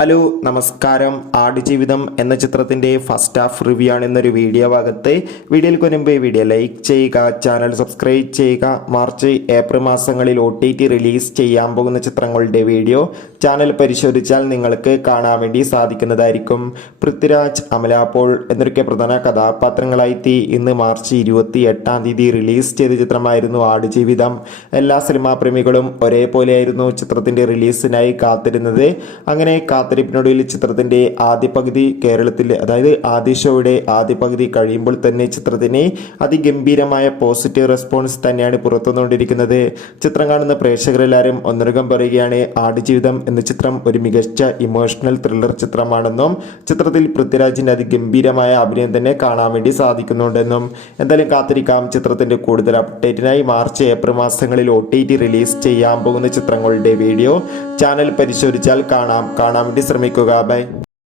Hello നമസ്കാരം. ആടുജീവിതം എന്ന ചിത്രത്തിൻ്റെ ഫസ്റ്റ് ഹാഫ് റിവ്യൂ ആണ് എന്നൊരു വീഡിയോ ഭാഗത്ത്. വീഡിയോയിൽ മുൻപ് വീഡിയോ ലൈക്ക് ചെയ്യുക, ചാനൽ സബ്സ്ക്രൈബ് ചെയ്യുക. മാർച്ച് ഏപ്രിൽ മാസങ്ങളിൽ OTT റിലീസ് ചെയ്യാൻ പോകുന്ന ചിത്രങ്ങളുടെ വീഡിയോ ചാനൽ പരിശോധിച്ചാൽ നിങ്ങൾക്ക് കാണാൻ വേണ്ടി സാധിക്കുന്നതായിരിക്കും. പൃഥ്വിരാജ്, അമല പോൾ എന്നൊക്കെ പ്രധാന കഥാപാത്രങ്ങളായി ഇന്ന് മാർച്ച് 28 റിലീസ് ചെയ്ത ചിത്രമായിരുന്നു ആടുജീവിതം. എല്ലാ സിനിമാ പ്രേമികളും ഒരേപോലെയായിരുന്നു ചിത്രത്തിൻ്റെ റിലീസിനായി കാത്തിരുന്നത്. അങ്ങനെ കാത്തിരിപ്പിനൊടുവിൽ ചിത്രത്തിൻ്റെ ആദ്യ പകുതി കേരളത്തിൽ, അതായത് ആദ്യ ഷോയുടെ ആദ്യ പകുതി കഴിയുമ്പോൾ തന്നെ ചിത്രത്തിന് അതിഗംഭീരമായ പോസിറ്റീവ് റെസ്പോൺസ് തന്നെയാണ് പുറത്തുവന്നുകൊണ്ടിരിക്കുന്നത്. ചിത്രം കാണുന്ന പ്രേക്ഷകരെല്ലാവരും ഒന്നടങ്കം പറയുകയാണ് ആടുജീവിതം എന്ന ചിത്രം ഒരു മികച്ച ഇമോഷണൽ ത്രില്ലർ ചിത്രമാണെന്നും ചിത്രത്തിൽ പൃഥ്വിരാജിൻ്റെ അതിഗംഭീരമായ അഭിനയം തന്നെ കാണാൻ വേണ്ടി സാധിക്കുന്നുണ്ടെന്നും. എന്തായാലും കാത്തിരിക്കാം ചിത്രത്തിൻ്റെ കൂടുതൽ അപ്ഡേറ്റിനായി. മാർച്ച് ഏപ്രിൽ മാസങ്ങളിൽ OTT റിലീസ് ചെയ്യാൻ പോകുന്ന ചിത്രങ്ങളുടെ വീഡിയോ ചാനൽ പരിശോധിച്ചാൽ കാണാൻ വേണ്ടി ശ്രമിക്കുക. ബൈ.